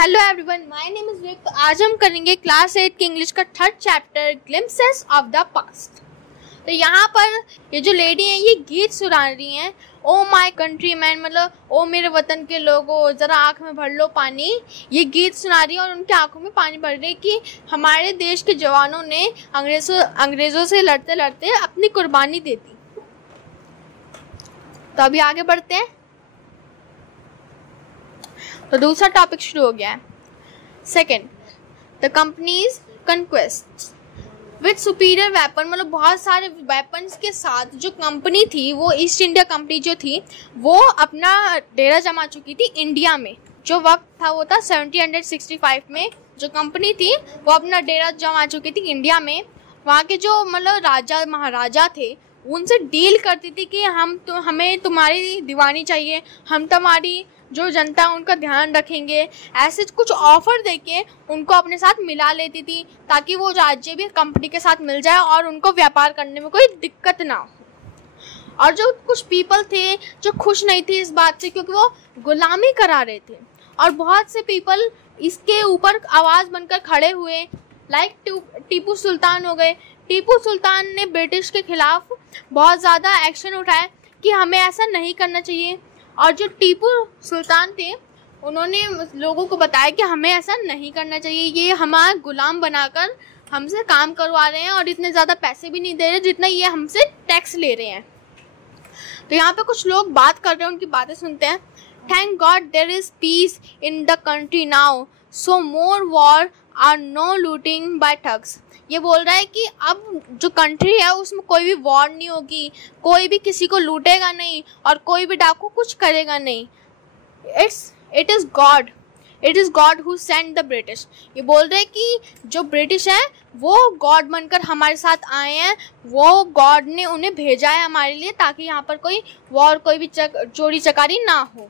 Hello everyone, my name is Vik. तो आज हम करेंगे क्लास 8 के इंग्लिश का 3rd chapter glimpses of the past. तो यहाँ पर ये जो लेडी हैं ये गीत सुना रही हैं। ओ माय कंट्री मैन, मतलब ओ मेरे वतन के लोगों, ज़रा आँख में भर लो पानी। ये गीत सुना रही है और उनकी आंखों में पानी भर रही है कि हमारे देश के जवानों ने अंग्रेज़ों से लड़ते लड़ते अपनी कुर्बानी दे दी। तो अभी आगे बढ़ते हैं। तो दूसरा टॉपिक शुरू हो गया है। Second, the companies conquest with superior weapon, मतलब बहुत सारे वेपन्स के साथ जो कंपनी थी, वो ईस्ट इंडिया कंपनी जो थी, वो अपना डेरा जमा चुकी थी इंडिया में। जो वक्त था वो था 1765 में। जो कंपनी थी वो अपना डेरा जमा चुकी थी इंडिया में। वहाँ के जो मतलब राजा महाराजा थे उनसे डील करती थी कि हमें तुम्हारी दीवानी चाहिए, हम तुम्हारी जो जनता है उनका ध्यान रखेंगे। ऐसे कुछ ऑफर देके उनको अपने साथ मिला लेती थी ताकि वो राज्य भी कंपनी के साथ मिल जाए और उनको व्यापार करने में कोई दिक्कत ना हो। और जो कुछ पीपल थे जो खुश नहीं थे इस बात से, क्योंकि वो गुलामी करा रहे थे, और बहुत से पीपल इसके ऊपर आवाज़ बनकर खड़े हुए। लाइक टीपू सुल्तान हो गए। टीपू सुल्तान ने ब्रिटिश के खिलाफ बहुत ज़्यादा एक्शन उठाया कि हमें ऐसा नहीं करना चाहिए। और जो टीपू सुल्तान थे उन्होंने लोगों को बताया कि हमें ऐसा नहीं करना चाहिए, ये हमारा गुलाम बनाकर हमसे काम करवा रहे हैं और इतने ज़्यादा पैसे भी नहीं दे रहे जितना ये हमसे टैक्स ले रहे हैं। तो यहाँ पे कुछ लोग बात कर रहे हैं, उनकी बातें सुनते हैं। Thank God there is peace in the country now, so more war are no looting by thugs. ये बोल रहा है कि अब जो कंट्री है उसमें कोई भी वॉर नहीं होगी, कोई भी किसी को लूटेगा नहीं और कोई भी डाकू कुछ करेगा नहीं। It is God who sent the British. ये बोल रहे हैं कि जो ब्रिटिश है वो गॉड बनकर हमारे साथ आए हैं, वो गॉड ने उन्हें भेजा है हमारे लिए ताकि यहाँ पर कोई वॉर, कोई भी चोरी चकारी ना हो।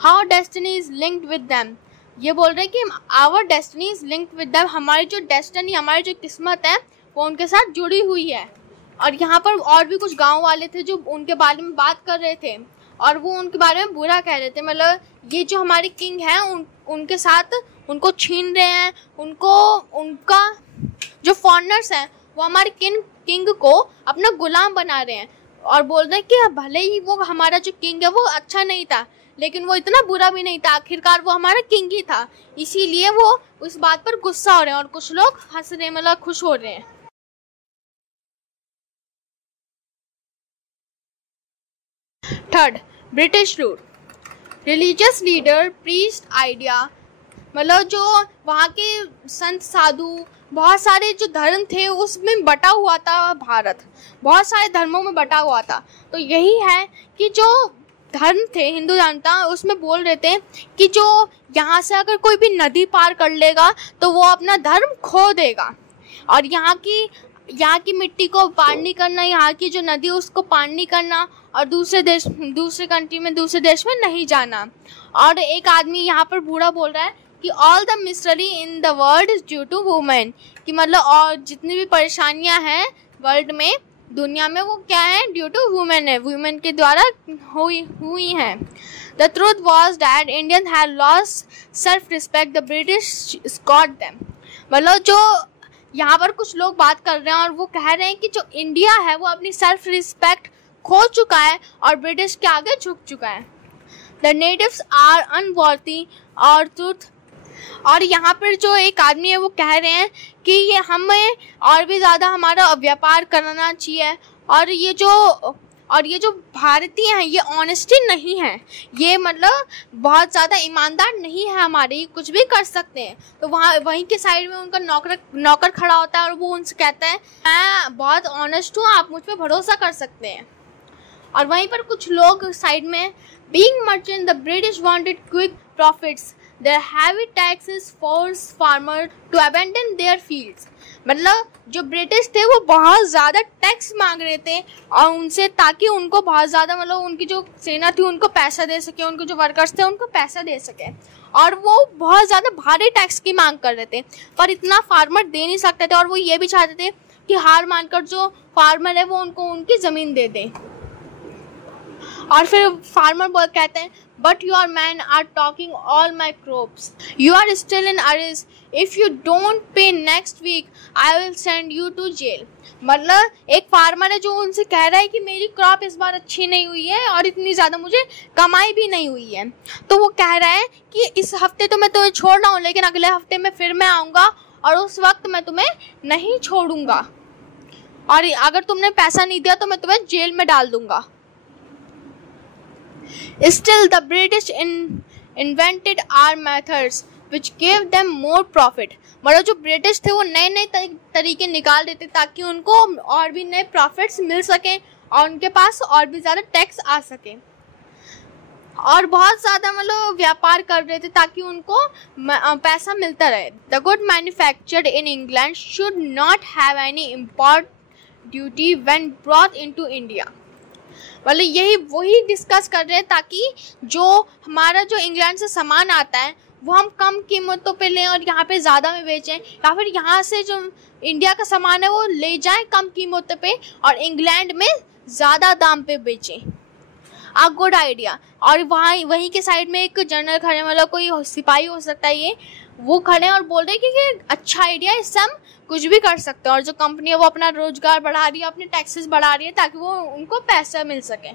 How destiny is linked with them. ये बोल रहे हैं कि our destiny is linked with them, हमारी जो डेस्टिनी, हमारी जो किस्मत है वो उनके साथ जुड़ी हुई है। और यहाँ पर और भी कुछ गांव वाले थे जो उनके बारे में बात कर रहे थे और वो उनके बारे में बुरा कह रहे थे। मतलब ये जो हमारे किंग हैं उनके साथ उनको छीन रहे हैं, उनका जो फॉरेनर्स हैं वो हमारे किंग को अपना गुलाम बना रहे हैं। और बोल रहे हैं कि भले ही वो हमारा जो किंग है वो अच्छा नहीं था, लेकिन वो इतना बुरा भी नहीं था, आखिरकार वो हमारा किंग ही था। इसीलिए वो उस बात पर गुस्सा हो रहे हैं और कुछ लोग हंस रहे हैं, मतलब खुश हो रहे हैं। Third, British rule. Religious leader priest idea, मतलब जो वहाँ के संत साधु, बहुत सारे जो धर्म थे उसमें बटा हुआ था भारत, बहुत सारे धर्मों में बटा हुआ था। तो यही है कि जो धर्म थे, हिंदू धर्म था, उसमें बोल रहे थे कि जो यहाँ से अगर कोई भी नदी पार कर लेगा तो वो अपना धर्म खो देगा, और यहाँ की मिट्टी को पार नहीं करना, यहाँ की जो नदी उसको पार नहीं करना, और दूसरे कंट्री में, दूसरे देश में नहीं जाना। और एक आदमी यहाँ पर बूढ़ा बोल रहा है कि all the mystery in the world is due to women, कि मतलब और जितनी भी परेशानियाँ हैं वर्ल्ड में, दुनिया में, वो क्या है, ड्यू टू वुमेन है, वुमेन के द्वारा हुई हैं। The truth was that Indian had lost self respect, the British got them. मतलब जो यहाँ पर कुछ लोग बात कर रहे हैं और वो कह रहे हैं कि जो इंडिया है वो अपनी सेल्फ रिस्पेक्ट खो चुका है और ब्रिटिश के आगे झुक चुका है। द नेटिव्स आर अनवर्थी और ट्रूथ। और यहाँ पर जो एक आदमी है वो कह रहे हैं कि ये हमें और भी ज़्यादा हमारा व्यापार करना चाहिए, और ये जो भारतीय हैं ये ऑनेस्टी नहीं है, ये मतलब बहुत ज़्यादा ईमानदार नहीं है हमारे, कुछ भी कर सकते हैं। तो वहीं के साइड में उनका नौकर खड़ा होता है और वो उनसे कहता है मैं बहुत ऑनेस्ट हूँ, आप मुझ पर भरोसा कर सकते हैं। और वहीं पर कुछ लोग साइड में, being merchant the British wanted quick profits, their heavy taxes force farmer to abandon their fields। मतलब जो ब्रिटिश थे वो बहुत ज़्यादा टैक्स मांग रहे थे और उनसे, ताकि उनको बहुत ज़्यादा, मतलब उनकी जो सेना थी उनको पैसा दे सके, उनके जो वर्कर्स थे उनको पैसा दे सके। और वो बहुत ज़्यादा भारी टैक्स की मांग कर रहे थे, पर इतना फार्मर दे नहीं सकते थे। और वो ये भी चाहते थे कि हार मानकर जो फार्मर है वो उनको उनकी ज़मीन दे दें। और फिर फार्मर कहते हैं but your men are taking all my crops. You are still in arrest. If you don't pay next week, I will send you to jail. मतलब एक फार्मर है जो उनसे कह रहा है कि मेरी क्रॉप इस बार अच्छी नहीं हुई है और इतनी ज़्यादा मुझे कमाई भी नहीं हुई है, तो वो कह रहा है कि इस हफ्ते तो मैं तुम्हें छोड़ रहा हूँ, लेकिन अगले हफ्ते में फिर मैं आऊँगा और उस वक्त मैं तुम्हें नहीं छोड़ूंगा, और अगर तुमने पैसा नहीं दिया तो मैं तुम्हें जेल में डाल दूंगा. Still the British invented our methods which gave them more profit. मतलब जो ब्रिटिश थे वो नए नए तरीके निकाल देते ताकि उनको और भी नए प्रॉफिट्स मिल सकें और उनके पास और भी ज़्यादा टैक्स आ सके, और बहुत ज़्यादा मतलब व्यापार कर रहे थे ताकि उनको पैसा मिलता रहे. The good manufactured in England should not have any import duty when brought into India. मतलब यही वही डिस्कस कर रहे हैं ताकि जो हमारा जो इंग्लैंड से सामान आता है वो हम कम कीमतों पे लें और यहाँ पे ज़्यादा में बेचें, या फिर यहाँ से जो इंडिया का सामान है वो ले जाएं कम कीमतों पे और इंग्लैंड में ज़्यादा दाम पे बेचें. आ गुड आइडिया. और वहीं के साइड में एक जनरल खड़े, मतलब कोई सिपाही हो सकता है, ये वो खड़े हैं और बोल रहे हैं कि ये अच्छा आइडिया है, इससे हम कुछ भी कर सकते हैं, और जो कंपनी है वो अपना रोजगार बढ़ा रही है, अपने टैक्सेस बढ़ा रही है ताकि वो उनको पैसा मिल सके.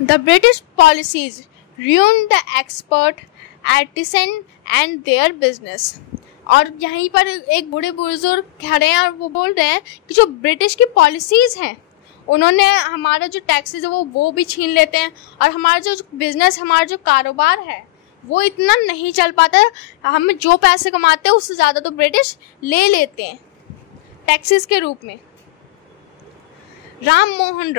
The British policies ruined the expert artisan and their business. और यहीं पर एक बूढ़े बुजुर्ग खड़े हैं और वो बोल रहे हैं कि जो ब्रिटिश की पॉलिसीज़ हैं उन्होंने हमारा जो टैक्सेस है वो भी छीन लेते हैं, और हमारा जो बिज़नेस, हमारा जो कारोबार है वो इतना नहीं चल पाता. हम जो पैसे कमाते हैं उससे ज़्यादा तो ब्रिटिश ले लेते हैं टैक्सेस के रूप में. राम मोहन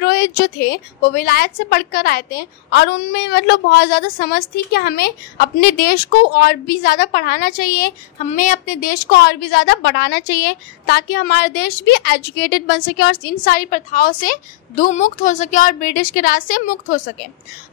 रॉय जो थे वो विलायत से पढ़कर आए थे और उनमें मतलब बहुत ज़्यादा समझ थी कि हमें अपने देश को और भी ज़्यादा पढ़ाना चाहिए, हमें अपने देश को और भी ज़्यादा बढ़ाना चाहिए ताकि हमारा देश भी एजुकेटेड बन सके और इन सारी प्रथाओं से दूर मुक्त हो सके और ब्रिटिश के राज से मुक्त हो सके.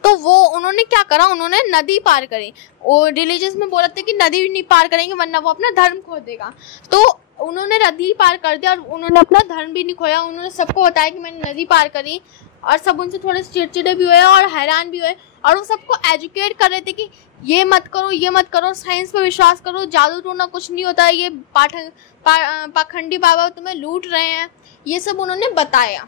तो वो उन्होंने क्या करा, उन्होंने नदी पार करी. वो रिलीजियस में बोलते कि नदी नहीं पार करेंगे वरना वो अपना धर्म खो देगा. तो उन्होंने नदी पार कर दिया और उन्होंने अपना धर्म भी नहीं खोया. उन्होंने सबको बताया कि मैंने नदी पार करी, और सब उनसे थोड़े चिड़चिड़े भी हुए और हैरान भी हुए, और वो सबको एजुकेट कर रहे थे कि ये मत करो, साइंस पे विश्वास करो, जादू टोना कुछ नहीं होता है, ये पाखंडी बाबा तुम्हें लूट रहे हैं, ये सब उन्होंने बताया.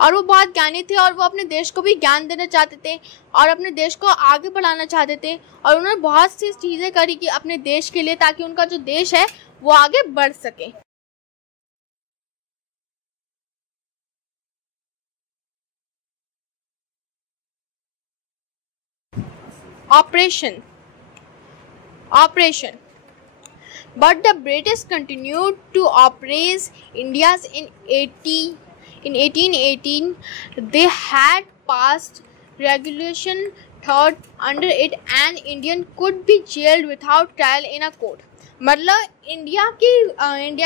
और वो बहुत ज्ञानी थे और वो अपने देश को भी ज्ञान देना चाहते थे और अपने देश को आगे बढ़ाना चाहते थे, और उन्होंने बहुत सी चीज़ें करी कि अपने देश के लिए, ताकि उनका जो देश है वो आगे बढ़ सके. Operation. But the British continued to oppose India in 1818. They had passed regulation thought under it an Indian could be jailed without trial in a court. मतलब इंडिया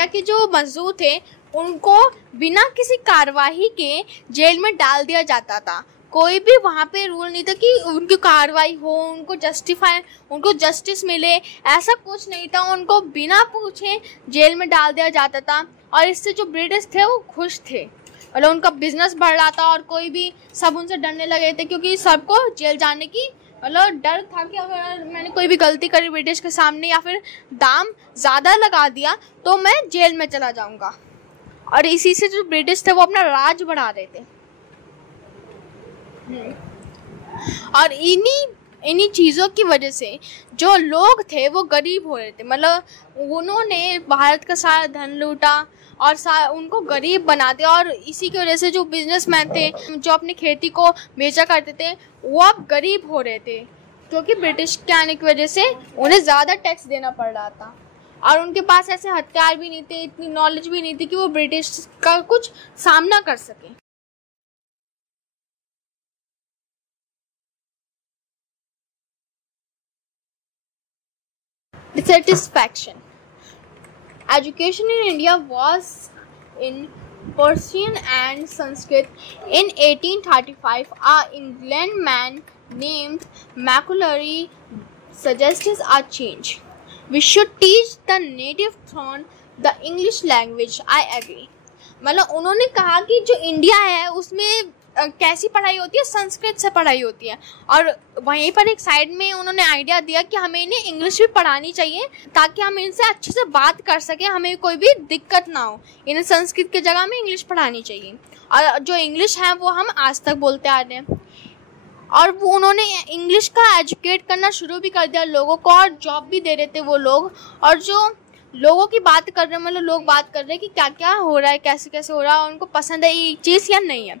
के जो मजदूर थे उनको बिना किसी कार्रवाई के जेल में डाल दिया जाता था. कोई भी वहाँ पे रूल नहीं था कि उनकी कार्रवाई हो, उनको जस्टिस मिले, ऐसा कुछ नहीं था. उनको बिना पूछे जेल में डाल दिया जाता था, और इससे जो ब्रिटिश थे वो खुश थे. मतलब उनका बिजनेस बढ़ रहा था और कोई भी सब उनसे डरने लगे थे, क्योंकि सबको जेल जाने की मतलब डर था कि अगर मैंने कोई भी गलती करी ब्रिटिश के सामने या फिर दाम ज़्यादा लगा दिया तो मैं जेल में चला जाऊंगा. और इसी से जो ब्रिटिश थे वो अपना राज बढ़ा रहे थे. और इन्हीं चीज़ों की वजह से जो लोग थे वो गरीब हो रहे थे. मतलब उन्होंने भारत का सारा धन लूटा और उनको गरीब बना दिया, और इसी की वजह से जो बिजनेसमैन थे जो अपनी खेती को बेचा करते थे वो अब गरीब हो रहे थे, क्योंकि ब्रिटिश के आने की वजह से उन्हें ज़्यादा टैक्स देना पड़ रहा था, और उनके पास ऐसे हथियार भी नहीं थे, इतनी नॉलेज भी नहीं थी कि वो ब्रिटिश का कुछ सामना कर सके. Dissatisfaction. Education in India was in Persian and Sanskrit. In 1835, an England man named Macaulay suggested a change. We should teach the native tongue the English language. I agree. मतलब उन्होंने कहा कि जो इंडिया है उसमें कैसी पढ़ाई होती है, संस्कृत से पढ़ाई होती है। और वहीं पर एक साइड में उन्होंने आइडिया दिया कि हमें इन्हें इंग्लिश भी पढ़ानी चाहिए ताकि हम इनसे अच्छे से बात कर सकें, हमें कोई भी दिक्कत ना हो। इन्हें संस्कृत की जगह में इंग्लिश पढ़ानी चाहिए। और जो इंग्लिश है वो हम आज तक बोलते आ रहे हैं। और वो उन्होंने इंग्लिश का एजुकेट करना शुरू भी कर दिया लोगों को, और जॉब भी दे रहे थे वो लोग। और जो लोगों की बात कर रहे हैं, मतलब लोग बात कर रहे हैं कि क्या क्या हो रहा है, कैसे कैसे हो रहा है, उनको पसंद है ये चीज़ या नहीं है।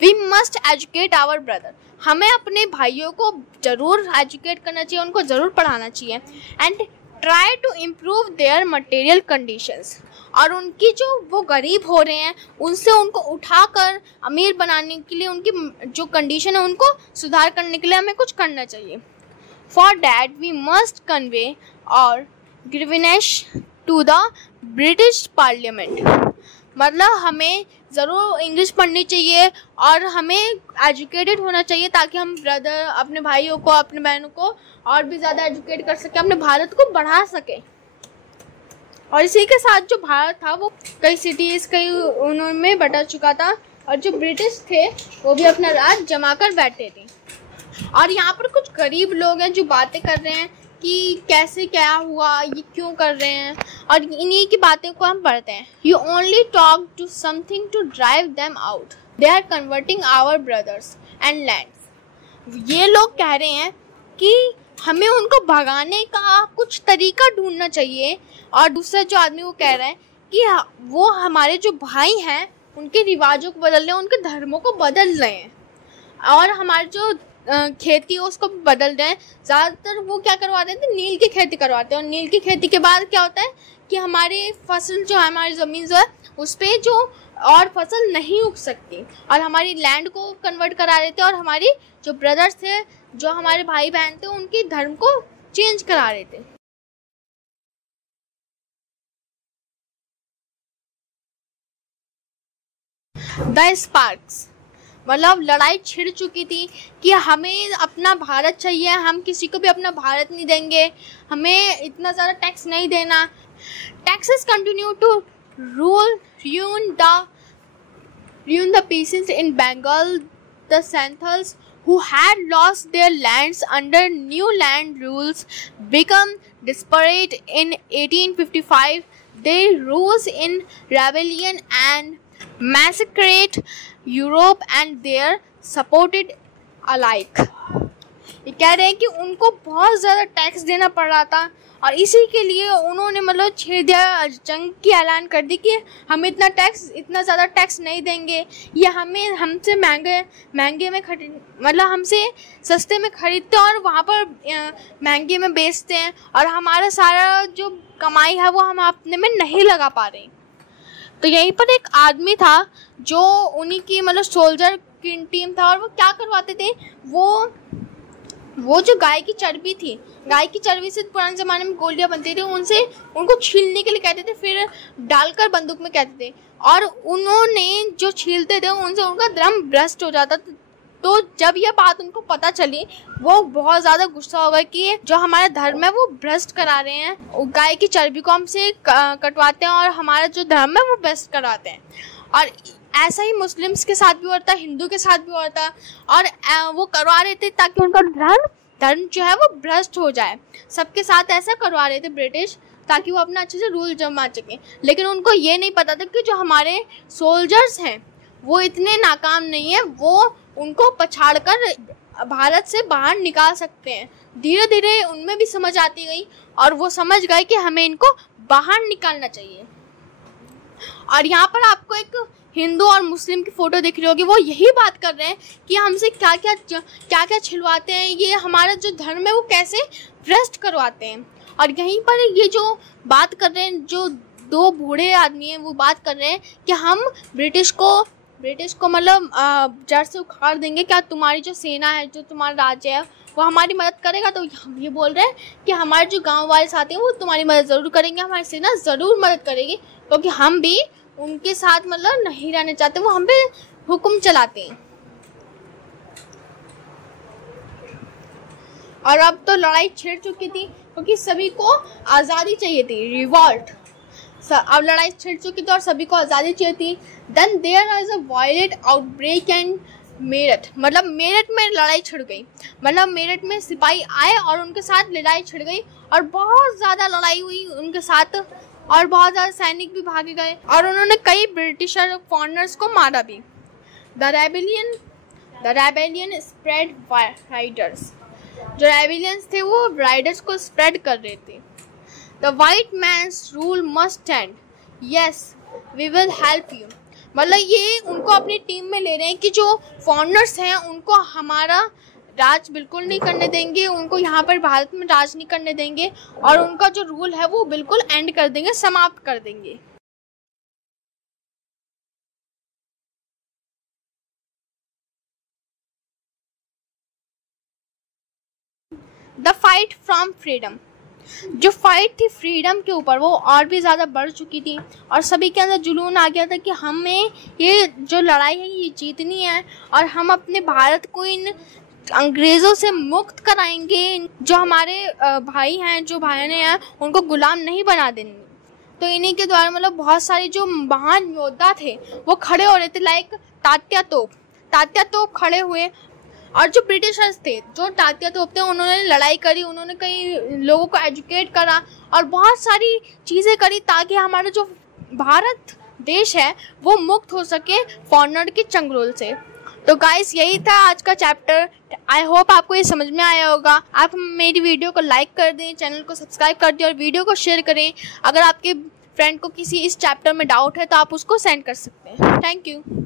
We must educate our brother, हमें अपने भाइयों को ज़रूर एजुकेट करना चाहिए, उनको ज़रूर पढ़ाना चाहिए। And try to improve their material conditions, और उनकी जो वो गरीब हो रहे हैं उनसे उनको उठाकर अमीर बनाने के लिए, उनकी जो कंडीशन है उनको सुधार करने के लिए हमें कुछ करना चाहिए। For that we must convey our grievance to the British parliament, मतलब हमें ज़रूर इंग्लिश पढ़नी चाहिए और हमें एजुकेटेड होना चाहिए ताकि हम ब्रदर, अपने भाइयों को, अपने बहनों को और भी ज़्यादा एजुकेट कर सकें, अपने भारत को बढ़ा सकें। और इसी के साथ जो भारत था वो कई सिटीज़, कई उनमें बटा चुका था, और जो ब्रिटिश थे वो भी अपना राज जमा कर बैठे थे। और यहाँ पर कुछ गरीब लोग हैं जो बातें कर रहे हैं कि कैसे क्या हुआ, ये क्यों कर रहे हैं, और इन्हीं की बातें को हम पढ़ते हैं। You only talk to something to drive them out, they are converting our brothers and lands. ये लोग कह रहे हैं कि हमें उनको भगाने का कुछ तरीका ढूंढना चाहिए। और दूसरा जो आदमी वो कह रहा है कि वो हमारे जो भाई हैं उनके रिवाजों को बदल रहे हैं, उनके धर्मों को बदल रहे हैं, और हमारे जो खेती है उसको बदल रहे हैं। ज़्यादातर वो क्या करवाते थे, नील की खेती करवाते हैं। और नील की खेती के बाद क्या होता है कि हमारी फसल जो है, हमारी ज़मीन जो है उस पर जो और फसल नहीं उग सकती, और हमारी लैंड को कन्वर्ट करा रहे थे, और हमारी जो ब्रदर्स थे, जो हमारे भाई बहन थे, उनके धर्म को चेंज करा रहे थे। द स्पार्क्स, मतलब लड़ाई छिड़ चुकी थी कि हमें अपना भारत चाहिए, हम किसी को भी अपना भारत नहीं देंगे, हमें इतना ज़्यादा टैक्स नहीं देना। Taxes continue to ruin the peasants in Bengal. The Santals, who had lost their lands under new land rules, become desperate in 1855. They rose in rebellion and massacred Europe and their supported alike. ये कह रहे हैं कि उनको बहुत ज़्यादा tax देना पड़ रहा था, और इसी के लिए उन्होंने मतलब छेड़ दिया, जंग की ऐलान कर दी कि हम इतना ज़्यादा टैक्स नहीं देंगे, ये हमसे महंगे में मतलब हमसे सस्ते में खरीदते हैं और वहाँ पर महंगे में बेचते हैं, और हमारा सारा जो कमाई है वो हम अपने में नहीं लगा पा रहे। तो यहीं पर एक आदमी था जो उन्हीं की मतलब सोल्जर की टीम था, और वो क्या करवाते थे, वो जो गाय की चर्बी थी, गाय की चर्बी से पुराने ज़माने में गोलियां बनती थी, उनसे उनको छीलने के लिए कहते थे, फिर डालकर बंदूक में कहते थे, और उन्होंने जो छीलते थे उनसे उनका धर्म भ्रष्ट हो जाता। तो जब यह बात उनको पता चली, वो बहुत ज़्यादा गुस्सा हो गए कि जो हमारा धर्म है वो भ्रष्ट करा रहे हैं, गाय की चर्बी को हमसे कटवाते हैं और हमारा जो धर्म है वो भ्रष्ट करवाते हैं। और ऐसा ही मुस्लिम्स के साथ भी होता है, हिंदू के साथ भी होता है, और वो करवा रहे थे ताकि उनका धर्म जो है वो भ्रष्ट हो जाए। सबके साथ ऐसा करवा रहे थे ब्रिटिश, ताकि वो अपना अच्छे से रूल जमा सके। लेकिन उनको ये नहीं पता था कि जो हमारे सोल्जर्स हैं वो इतने नाकाम नहीं है, वो उनको पछाड़कर भारत से बाहर निकाल सकते हैं। धीरे धीरे उनमें भी समझ आती गई, और वो समझ गए कि हमें इनको बाहर निकालना चाहिए। और यहाँ पर आपको एक हिंदू और मुस्लिम की फ़ोटो दिख रही होगी, वो यही बात कर रहे हैं कि हमसे क्या क्या छिलवाते हैं, ये हमारा जो धर्म है वो कैसे भ्रष्ट करवाते हैं। और यहीं पर ये जो बात कर रहे हैं, जो दो बूढ़े आदमी हैं, वो बात कर रहे हैं कि हम ब्रिटिश को मतलब जड़ से उखाड़ देंगे, क्या तुम्हारी जो सेना है, जो तुम्हारा राज्य है वो हमारी मदद करेगा। तो हम ये बोल रहे हैं कि हमारे जो गांव वाले साथी हैं वो तुम्हारी मदद ज़रूर करेंगे, हमारी सेना ज़रूर मदद करेगी, क्योंकि हम भी उनके साथ मतलब नहीं रहना चाहते, वो हम पे हुक्म चलाते हैं। और अब तो लड़ाई छिड़ चुकी थी, क्योंकि सभी को आज़ादी चाहिए थी, रिवॉल्ट। अब लड़ाई छिड़ चुकी थी और सभी को आज़ादी चाहिए थी। Then there was a violent outbreak and Meerut, मतलब मेरठ में लड़ाई छिड़ गई, मतलब मेरठ में सिपाही आए और उनके साथ लड़ाई छिड़ गई और बहुत ज़्यादा लड़ाई हुई उनके साथ और बहुत ज़्यादा सैनिक भी भागे गए और उन्होंने कई ब्रिटिशर फॉरेनर्स को मारा भी। द रेबेलियन स्प्रेड राइडर्स, जो रेबेलियंस थे वो राइडर्स को स्प्रेड कर रहे थे। The white man's rule must end, yes we will help you, मतलब ये उनको अपनी टीम में ले रहे हैं कि जो फॉरेनर्स हैं उनको हमारा राज बिल्कुल नहीं करने देंगे, उनको यहाँ पर भारत में राज नहीं करने देंगे और उनका जो रूल है वो बिल्कुल एंड कर देंगे, समाप्त कर देंगे। द फाइट फ्रॉम फ्रीडम, जो फाइट थी फ्रीडम के ऊपर वो और भी ज़्यादा बढ़ चुकी थी और सभी के अंदर जुनून आ गया था कि हमें ये जो लड़ाई है ये जीतनी है और हम अपने भारत को इन अंग्रेज़ों से मुक्त कराएंगे, जो हमारे भाई हैं, जो बहनें हैं, उनको गुलाम नहीं बना देंगे। तो इन्हीं के द्वारा मतलब बहुत सारे जो महान योद्धा थे वो खड़े हो रहे थे, लाइक तात्या तोप खड़े हुए और जो ब्रिटिशर्स थे, जो तात्या तोप थे, उन्होंने लड़ाई करी, उन्होंने कई लोगों को एजुकेट करा और बहुत सारी चीज़ें करी ताकि हमारा जो भारत देश है वो मुक्त हो सके फॉरेनर के चंगुल से। तो गाइस यही था आज का चैप्टर। आई होप आपको ये समझ में आया होगा। आप मेरी वीडियो को लाइक कर दें, चैनल को सब्सक्राइब कर दें और वीडियो को शेयर करें। अगर आपके फ्रेंड को किसी इस चैप्टर में डाउट है तो आप उसको सेंड कर सकते हैं। Thank you.